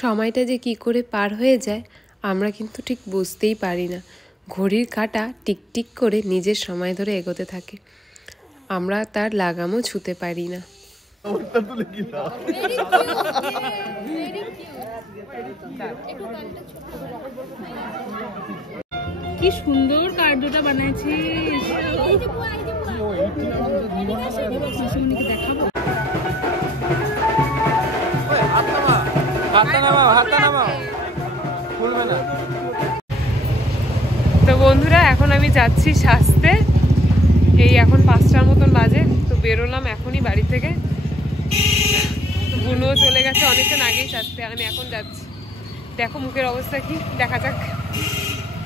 সময়টা যে কি করে পার হয়ে যায় আমরা কিন্তু ঠিক বুঝতেই পারি না। ঘড়ির কাঁটা টিকটিক করে নিজের সময় ধরে এগোতে থাকে, আমরা তার লাগামও ছুঁতে পারি না। কি সুন্দর কার্ডটা বানাইছিস, দেখাবো। তো বন্ধুরা এখন আমি যাচ্ছি সাজতে, এই এখন 5টার মতন বাজে। তো বেরোলাম এখনই বাড়ি থেকে, বুনুও চলে গেছে অনেকক্ষণ আগেই সাজতে, আর আমি এখন যাচ্ছি। দেখো মুখের অবস্থা কি, দেখা যাক।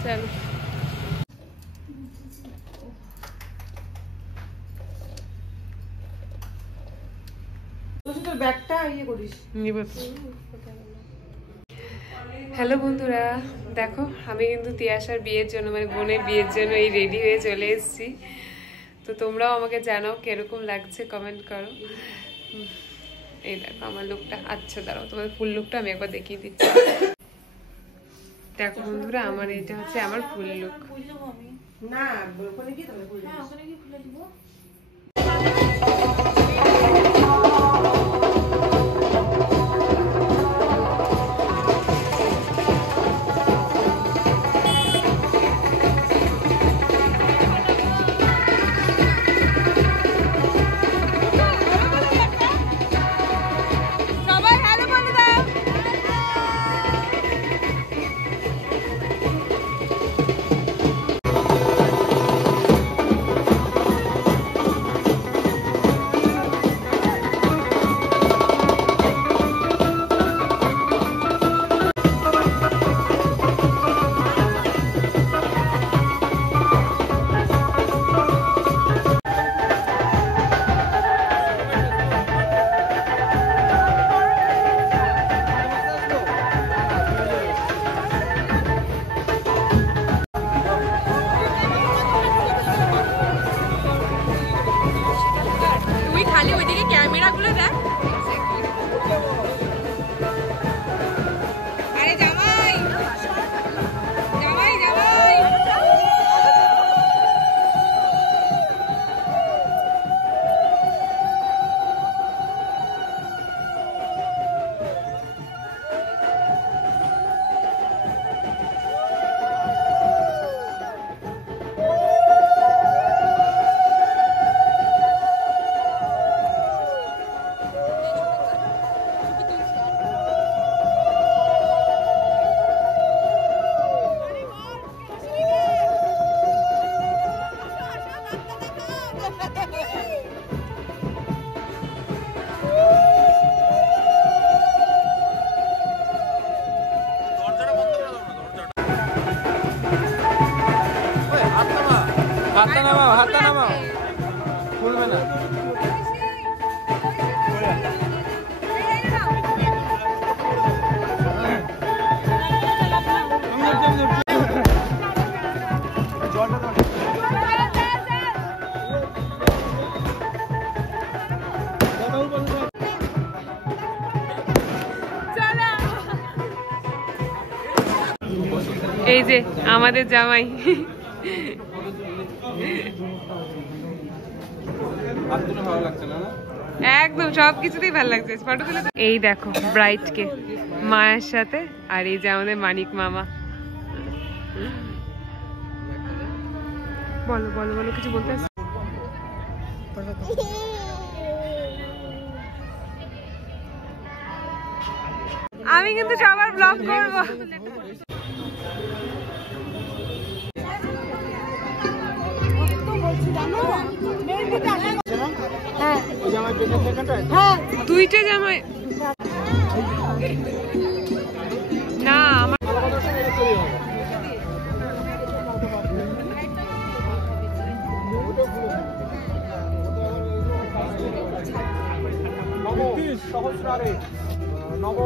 চলো হ্যালো বন্ধুরা, দেখো আমি কিন্তু তিয়াশার বিয়ের জন্য মানে বোনের বিয়ের জন্য এই রেডি হয়ে চলে এসেছি। তো তোমরাও আমাকে জানাও কিরকম লাগছে, কমেন্ট করো। এই দেখো আমার লুকটা। আচ্ছা দাঁড়াও, তোমাদের ফুল লুকটা আমি একবার দেখিয়ে দিচ্ছি। দেখো বন্ধুরা, আমার এইটা হচ্ছে আমার ফুল লুক। না ওখানে কি তুমি ফুল দাও, ওখানে কি ফুল দিব। এই যে আমাদের জামাই, একদম সবকিছুতেই ভালো লাগছে। ফটো তুলে এই দেখো ব্রাইট কে মায়ের সাথে, আর এই যে আমাদের মানিক মামা। বলো বলো বলো, কিছু বলতে আসছো? আমি কিন্তু সবার ব্লগ করবো। দুইটা জামাই না আমার সহস্রারে নব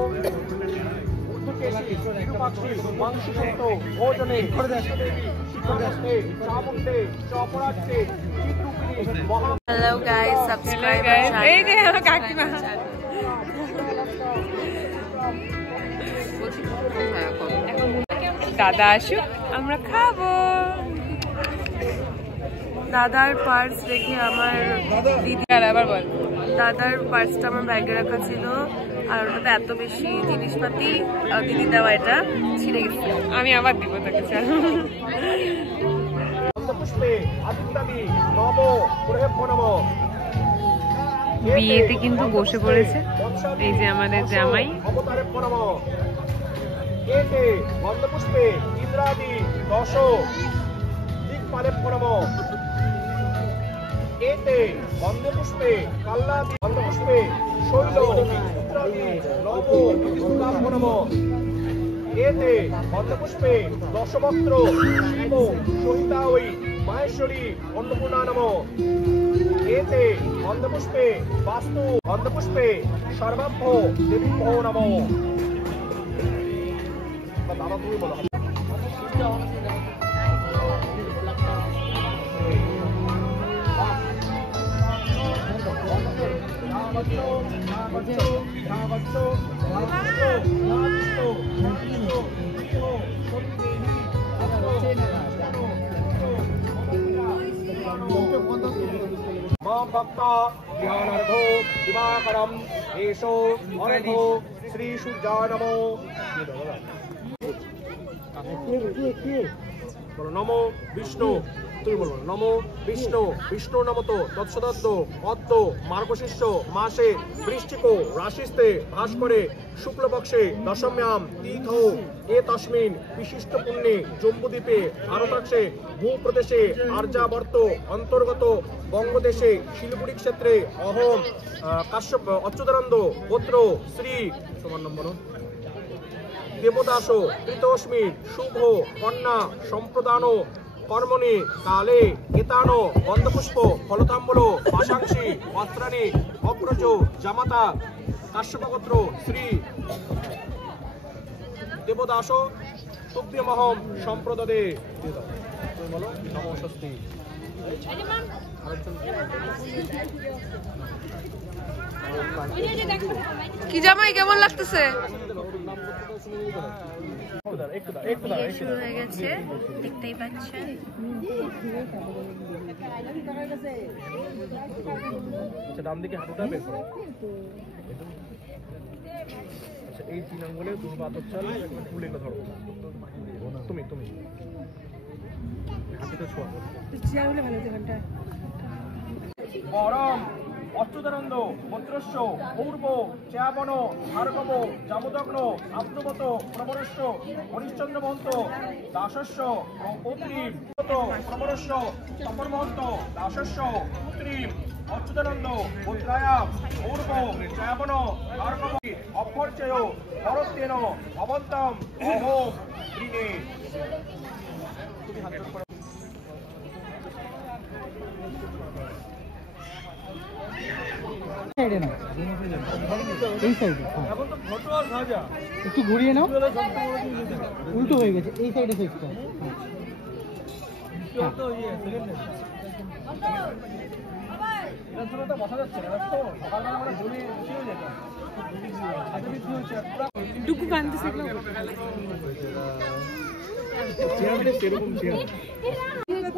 Hello guys, subscribe. এই যে আমার কাকিমা। দাদা আসুক, আমরা খাবো। দাদার পার্স দেখে আমার দিদি, আর আবার বল, দাদার পার্সটা আমার ব্যাগে রাখা ছিল, আর ওটাতে এত বেশি জিনিসপাতি দিদি দেওয়া এটা ছিঁড়ে গেছে। আমি আবার দিব তাকে। চল। বিয়েতে কিন্তু বসে পড়েছে এই যে আমাদের জামাই। গন্ধপুষ্পে ইন্দ্রাদি দশ দিকপালে প্রণম। এতে গন্ধপুষ্পে কাল্লাদি গন্ধপুষ্পে শৈল ইন্দ্রাদি নব প্রণম। এতে গন্ধপুষ্পে দশবক্ত্র শিব সহিতা ওই মাহেশ্বরী অন্নপূর্ণা নম। এতে গন্ধপুষ্পে বাস্তু গন্ধপুষ্পে সর্বাভ্য দেবীভ্য নম। দাদা তুমি বলো। ভক্তা জ্ঞানার্ঘো দিবাকরম এষো অর্ঘো শ্রী সূর্যায় নমো। বলো নমো বিষ্ণু। তুমি বলবো নমো বিষ্ণু। বিষ্ণু নমতো তৎসদত্ত অদ্য মার্গশীর্ষ মাসে বৃশ্চিক রাশিস্তে ভাস করে শুক্লপক্ষে দশম্যাম তীর্থ এ তস্মিন বিশিষ্ট পুণ্যে জম্বুদ্বীপে ভারতাংশে ভূপ্রদেশে আর্যাবর্ত অন্তর্গত বঙ্গদেশে শিলিগুড়ি ক্ষেত্রে অহম কাশ্যপ অচ্যুতানন্দ গোত্র শ্রী সমান নম্বর দেবদাস কৃতস্মিন শুভ কন্যা সম্প্রদান কর্মণি কালে এতানো গন্ধপুষ্প ফলতাম্বল পাশাংশী বস্ত্রাণী অগ্রজ জামাতা কাশ্যপগোত্র শ্রী দেবদাস তুভ্যমহম সম্প্রদদে। বলো নমো স্বস্তি। কি জামাই কেমন লাগতেছে? শুরু হয়ে গেছে, দেখতেই পাচ্ছেন। ডান দিকে হাঁটুটা বের করো। আচ্ছা এই 3 আঙ্গুলে দুটো পাথর চাল ফুলে ধরো। তুমি তুমি হাঁটুটা ছোঁয়া। পরম অচ্যুতানন্দ গোত্রস্য পূর্ব চ্যাবন ভার্গব জামদগ্ন আত্মগত প্রবরস্য হরিশ্চন্দ্র মহন্ত দাসস্য পৌত্রী প্রবরস্য তপর মহন্ত দাসস্য পুত্রী অচ্যুতানন্দ গোত্রায়া পূর্ব চ্যাবন ভার্গব অভ্যর্চয় ভরতেন অবন্তম অহোম ঋণে। তুমি হাত জোড় করো। এই সাইডে একটু ঘুরিয়ে নাও, উল্টো হয়ে গেছে এই সাইডে ফেসটা। ডুকু কানতে শিখলো।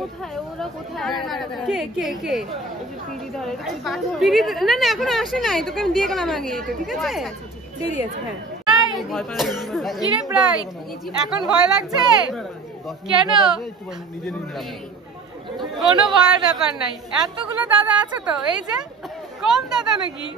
কোথায় ওরা কোথায়? কে কে কে? পিড়ি না না এখনো আসে নাই, তোকে আমি দিয়ে গেলাম আগে। এটা ঠিক আছে, দেরি আছে। হ্যাঁ কিরে প্রায় এখন ভয় লাগছে কেন? কোনো ভয়ের ব্যাপার নাই, এতগুলো দাদা আছে তো। এই যে কম দাদা নাকি?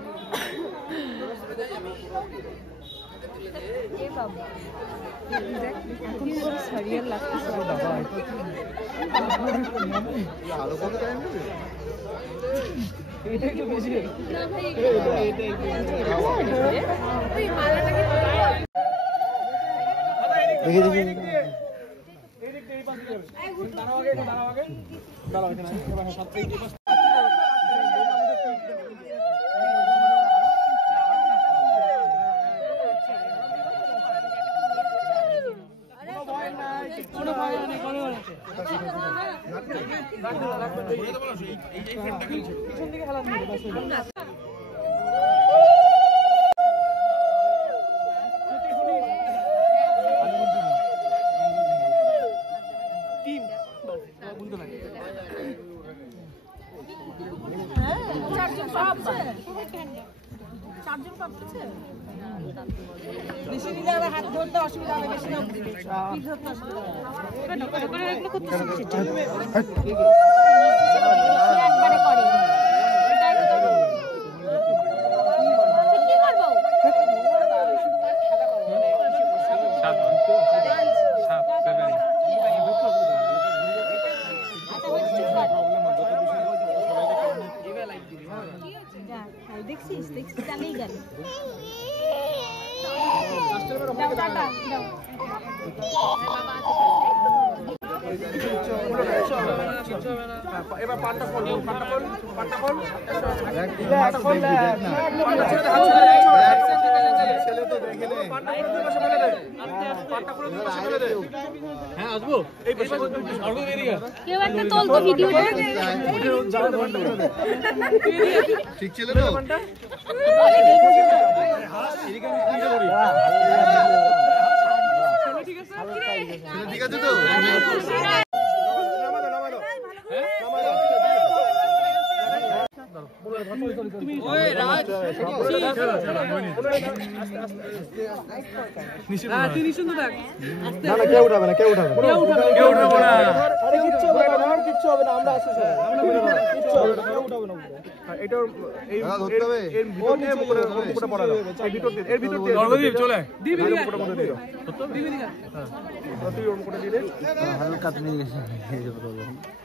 বেশি নিলে আবার হাত ধরতে অসুবিধা হবে, বেশি না একবারে করে দেখছিস দেখছিস চালিয়ে গেল এবার পাটটা খোল, পাটটা খোল, পাটটা খোল, হ্যাঁ আসবো। কেউ একটা তোল তো ভিডিওটা ঠিক ছিল তো? ঠিক আছে তো? কেউ উঠাবে না, কেউ উঠাবে না, কেউ উঠাবে না। আরে কিচ্ছু হবে না, কিচ্ছু হবে না, আমরা আছি স্যার, কিচ্ছু হবে না, কেউ উঠাবে না। এটা এই এর ভিতর দিয়ে মুকুটটা পড়া দাও, এই ভিতর দিয়ে, এর ভিতর দিয়ে নরদীপ চলে দিবি দিবি মুকুটটা মধ্যে দিয়ে দাও, দিবি দিবি। হ্যাঁ তুই ওর মুকুটটা দিয়ে দে, হালকা নিয়ে গেছে,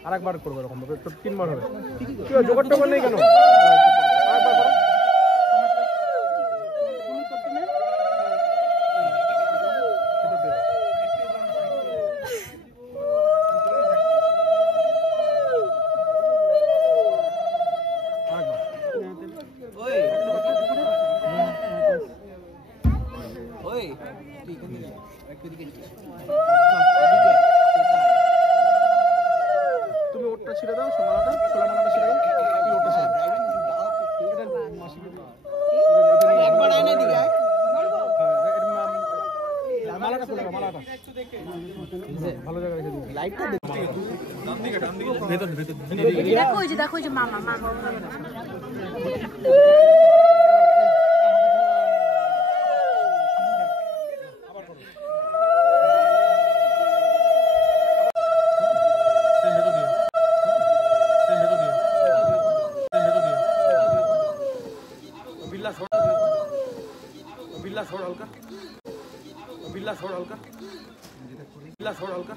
আরেকবার করব এরকম ভাবে, তো 3 বার হবে। কি জোগাড় টোগাড় নেই কেন? আরেকবার করো। তুমি ওরটা ছিড়ে দাও, সোনামালাটা ছিড়ে দাও, তুই ওরটা ছিড়ে দাও। একবার আয়না দিলে মালাটা খুলে দাও, মালাটা ভালো জায়গায় রেখে দিও। লাইটটা দেখো, ডান দিকে ভেতর ভেতর দেখো ওই যে মামা মামা बिल्ला छोड़ हल्का, बिल्ला छोड़ हल्का, बिल्ला छोड़ हल्का।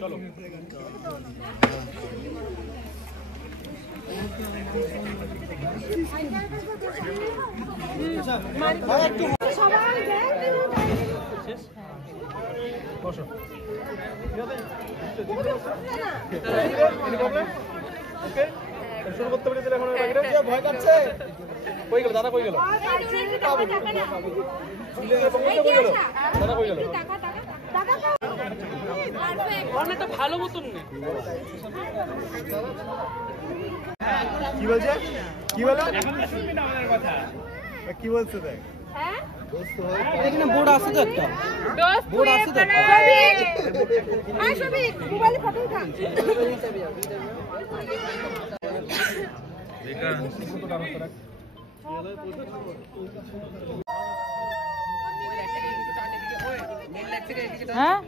चलो শুরু করতে পেরেছিল এখন ভয় পাচ্ছে। কই গেল দাদা, কই গেল দাদা, কই গেল অনেকটা ভালো মতন নেই। কি বলছে, কি বলো কি বলছে দেখ? এখানে বোর্ড আছে তো একটা, বোর্ড আছে তো একটা। মোবাইলে ফটো উঠা হ্যাঁ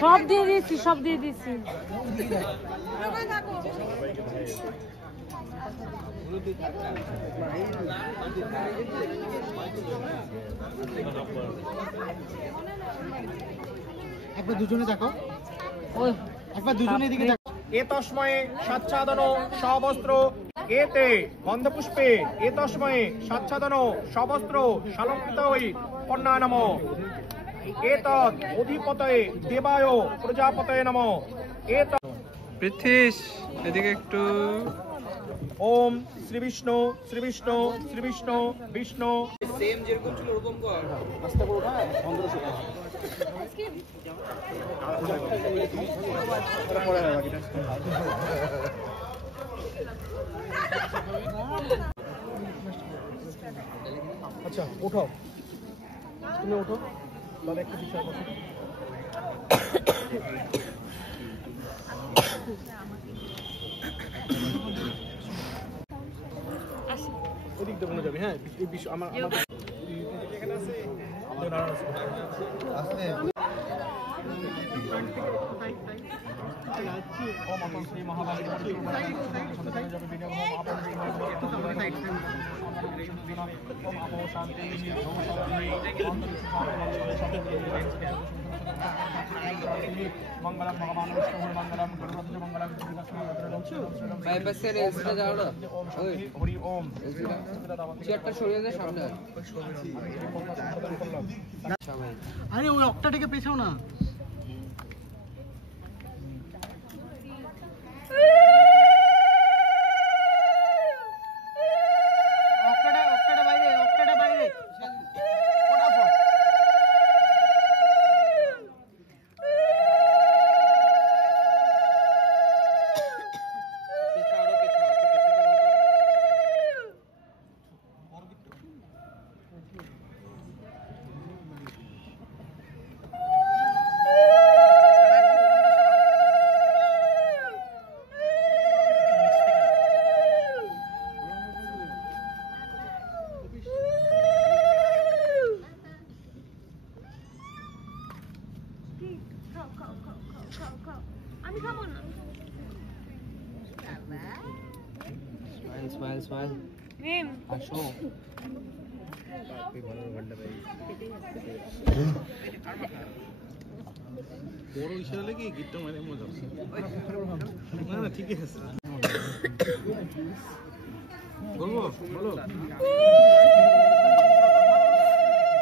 সব দিয়ে দিয়েছি, সব দিয়ে দিয়েছি। একবার দুজনে দেখো, একবার দুজনে দিকে দেখো। এতস্ময়ে সাচ্ছাদন সবস্ত্র এতে গন্ধপুষ্পে এতস্ময়ে সাচ্ছাদন সবস্ত্র শালঙ্কৃতৈ কন্যা নম এতৎ অধিপতয়ে দেবায় প্রজাপতয়ে নম এতৎ। পৃথ্বীশ এদিকে একটু। ওম শ্রী বিষ্ণু শ্রী বিষ্ণু শ্রী বিষ্ণু বিষ্ণু। সেম যেরকম ছিল ওরকম কর, আস্তে করে উঠা, বন্ধ করে আচ্ছা ওঠো, তুমি ওঠো, দাদা একটু পিছনে বসো। ওদিক দিয়ে মনে যাবে। হ্যাঁ আমার मंगलम भगवान विष्णु मंगलम गुरुदेव मंगलम বাইপাসের এক্সট্রা যাও না ওই हरि ओम চেয়ারটা সরিয়ে দে সামনে আরে ওই অক্টাটাকে পেছাও না। অক্টাটা বাইরে, অক্টাটা বাইরে। স্মাইল স্মাইল আসো বড় ইশারা লেগে গিটটা মানে মজা হচ্ছে। না না ঠিকই আছে। বলবো বলো।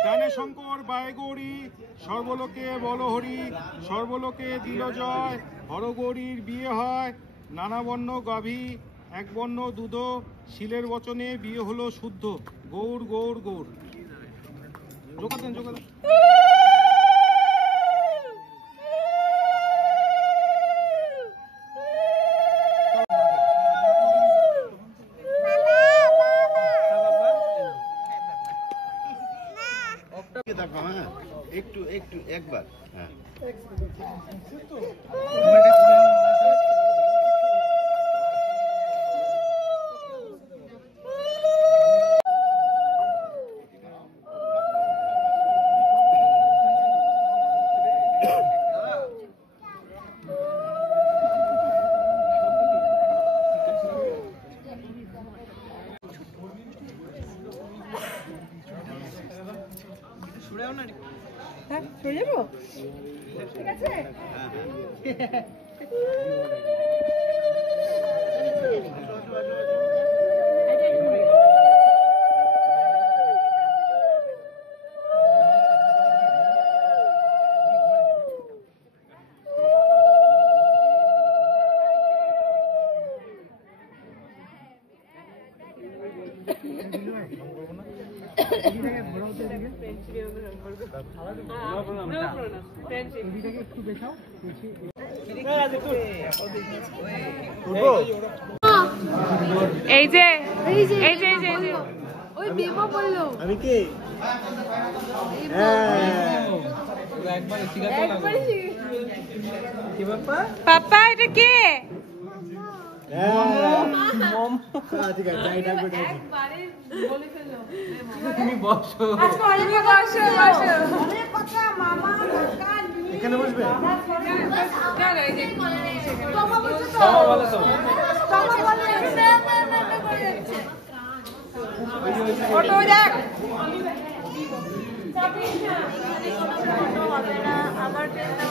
জানে শঙ্কর বায় গৌরী সর্বলোকে বল হরি, সর্বলোকে দিল জয়, হরগৌরীর বিয়ে হয় নানা বর্ণ গাভী, এক বর্ণ দুধ, শিলের বচনে বিয়ে হলো শুদ্ধ, গৌর গৌর গৌর। জোগাতেন জোগাতেন। একটু একটু একবার হ্যাঁ হ্যাঁ চলে যাবো ঠিক আছে এই যে এই যে এই যে ওই বেমা বললো আমি কে একবার সিগারেট কি ব্যাপার পাপা এটা কে? তুমি বসো এখানে বসবে।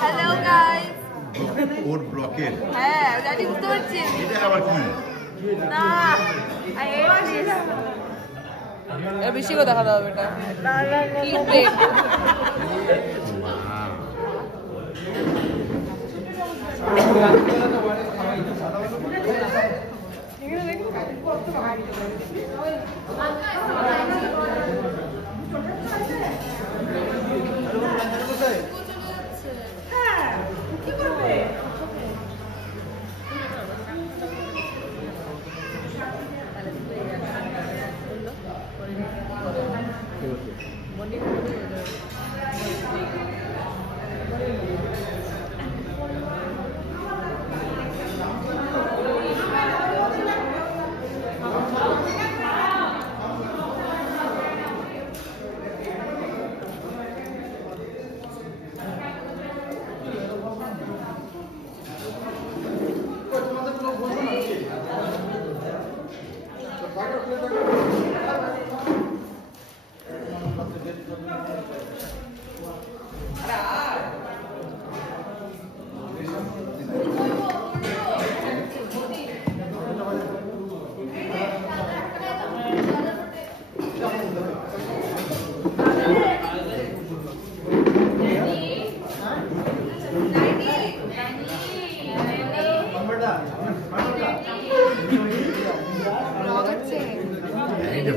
হ্যালো গাইস ওর ব্লকের হ্যাঁ জানি বুঝতে পারছি এটা আবার কি না বেশি করে দেখাতে হবে এটা কি প্লেট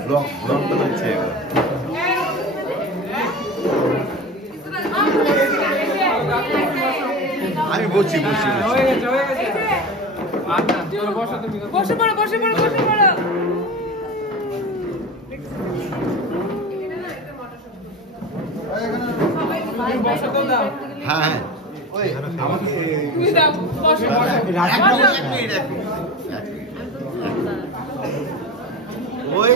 ব্লগ তো হচ্ছে আমি বসছি বসছি বসে পড়ো বসে পড়ো বসে পড়ো। হ্যাঁ হ্যাঁ ওই আমাকে ওই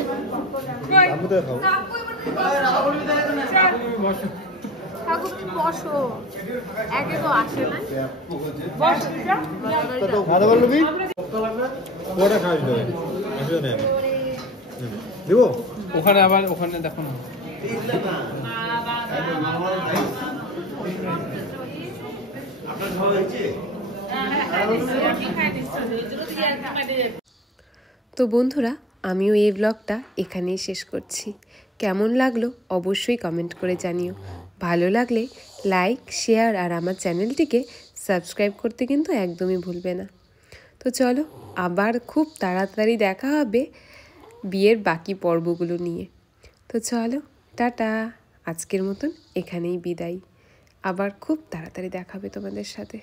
ঠাকুর তুমি বসো, একে তো আসে না। দিব ওখানে আবার ওখানে দেখো না তো বন্ধুরা, আমিও এই ব্লগটা এখানেই শেষ করছি। কেমন লাগলো অবশ্যই কমেন্ট করে জানিও। ভালো লাগলে লাইক, শেয়ার আর আমার চ্যানেলটিকে সাবস্ক্রাইব করতে কিন্তু একদমই ভুলবে না। তো চলো, আবার খুব তাড়াতাড়ি দেখা হবে বিয়ের বাকি পর্বগুলো নিয়ে। তো চলো, টাটা। আজকের মতন এখানেই বিদায়। আবার খুব তাড়াতাড়ি দেখা হবে তোমাদের সাথে।